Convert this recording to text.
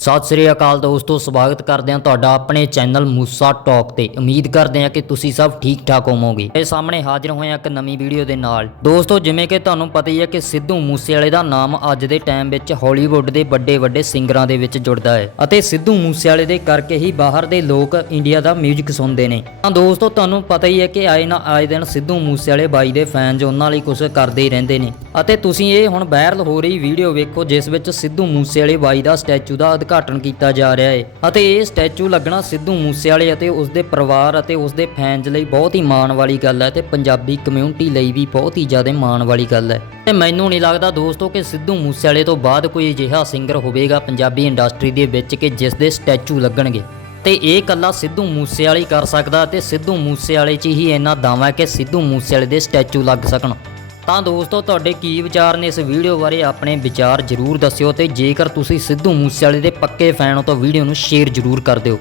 ਸਤਿ ਸ੍ਰੀ ਅਕਾਲ ਦੋਸਤੋ, ਸਵਾਗਤ ਕਰਦੇ ਹਾਂ ਤੁਹਾਡਾ ਆਪਣੇ ਚੈਨਲ ਮੂਸਾ ਟਾਕ ਤੇ। ਉਮੀਦ ਕਰਦੇ ਹਾਂ ਕਿ ਤੁਸੀਂ ਸਭ ਠੀਕ ਠਾਕ ਹੋਵੋਗੇ। ਇਹ ਸਾਹਮਣੇ ਹਾਜ਼ਰ ਹੋਏ ਹਾਂ ਇੱਕ ਨਵੀਂ ਵੀਡੀਓ ਦੇ ਨਾਲ। ਦੋਸਤੋ, ਜਿਵੇਂ ਕਿ ਤੁਹਾਨੂੰ ਪਤਾ ਹੀ ਹੈ ਕਿ ਸਿੱਧੂ ਮੂਸੇਵਾਲੇ ਦਾ ਨਾਮ ਅੱਜ ਦੇ ਟਾਈਮ ਵਿੱਚ ਹਾਲੀਵੁੱਡ ਦੇ ਵੱਡੇ ਵੱਡੇ ਸਿੰਗਰਾਂ ਦੇ ਵਿੱਚ ਜੁੜਦਾ ਹੈ। ਅਤੇ ਸਿੱਧੂ ਮੂਸੇਵਾਲੇ ਦੇ ਕਰਕੇ ਹੀ ਬਾਹਰ ਦੇ ਲੋਕ ਇੰਡੀਆ ਦਾ 뮤직 ਸੁਣਦੇ ਨੇ। ਤਾਂ ਦੋਸਤੋ, ਤੁਹਾਨੂੰ ਪਤਾ ਹੀ ਹੈ ਕਿ ਆਏ ਨਾ ਆਏ ਦਿਨ ਸਿੱਧੂ ਮੂਸੇਵਾਲੇ ਬਾਈ ਦੇ ਫੈਨਸ ਉਹਨਾਂ ਲਈ ਕੁਝ ਕਰਦੇ ਹੀ ਰਹਿੰਦੇ ਨੇ। ਅਤੇ ਤੁਸੀਂ ਇਹ ਹੁਣ ਵਾਇਰਲ ਹੋ ਰਹੀ ਵੀਡੀਓ ਵੇਖੋ, ਜਿਸ ਵਿੱਚ ਸਿੱਧੂ ਮੂਸੇਵਾਲੇ ਬਾਈ ਦਾ ਸਟੈਚੂ ਦਾ ਉਦਘਾਟਨ ਕੀਤਾ ਜਾ ਰਿਹਾ ਹੈ। ਅਤੇ ਇਹ ਸਟੈਚੂ ਲੱਗਣਾ ਸਿੱਧੂ ਮੂਸੇਵਾਲੇ ਅਤੇ ਉਸ ਦੇ ਪਰਿਵਾਰ ਅਤੇ ਉਸ ਦੇ ਫੈਨਸ ਲਈ ਬਹੁਤ ਹੀ ਮਾਣ ਵਾਲੀ ਗੱਲ ਹੈ ਤੇ ਪੰਜਾਬੀ ਕਮਿਊਨਿਟੀ ਲਈ ਵੀ ਬਹੁਤ ਹੀ ਜ਼ਿਆਦਾ ਮਾਣ ਵਾਲੀ ਗੱਲ ਹੈ। ਤੇ ਮੈਨੂੰ ਨਹੀਂ ਲੱਗਦਾ ਦੋਸਤੋ ਕਿ ਸਿੱਧੂ ਮੂਸੇਵਾਲੇ ਤੋਂ ਬਾਅਦ ਕੋਈ ਅਜਿਹਾ ਸਿੰਗਰ ਹੋਵੇਗਾ ਪੰਜਾਬੀ ਇੰਡਸਟਰੀ ਦੇ ਵਿੱਚ ਕਿ ਜਿਸ ਦੇ ਸਟੈਚੂ ਲੱਗਣਗੇ। ਤੇ ਇਹ ਕੱਲਾ ਸਿੱਧੂ ਮੂਸੇਵਾਲੇ ਕਰ ਸਕਦਾ ਤੇ ਸਿੱਧੂ ਮੂਸੇਵਾਲੇ 'ਚ ਹੀ ਇੰਨਾ ਦਾਵਾ ਹੈ ਕਿ ਸਿੱਧੂ ਮੂਸੇਵਾਲੇ ਦੇ ਸਟੈਚੂ ਲੱਗ ਸਕਣ। ਤਾਂ ਦੋਸਤੋ, ਤੁਹਾਡੇ ਕੀ ਵਿਚਾਰ ਨੇ ਇਸ ਵੀਡੀਓ ਬਾਰੇ ਆਪਣੇ ਵਿਚਾਰ ਜਰੂਰ ਦੱਸਿਓ ਤੇ ਜੇਕਰ ਤੁਸੀਂ ਸਿੱਧੂ ਮੂਸੇਵਾਲੇ ਦੇ ਪੱਕੇ ਫੈਨ ਹੋ ਤਾਂ ਵੀਡੀਓ ਨੂੰ ਸ਼ੇਅਰ ਜਰੂਰ ਕਰ ਦਿਓ।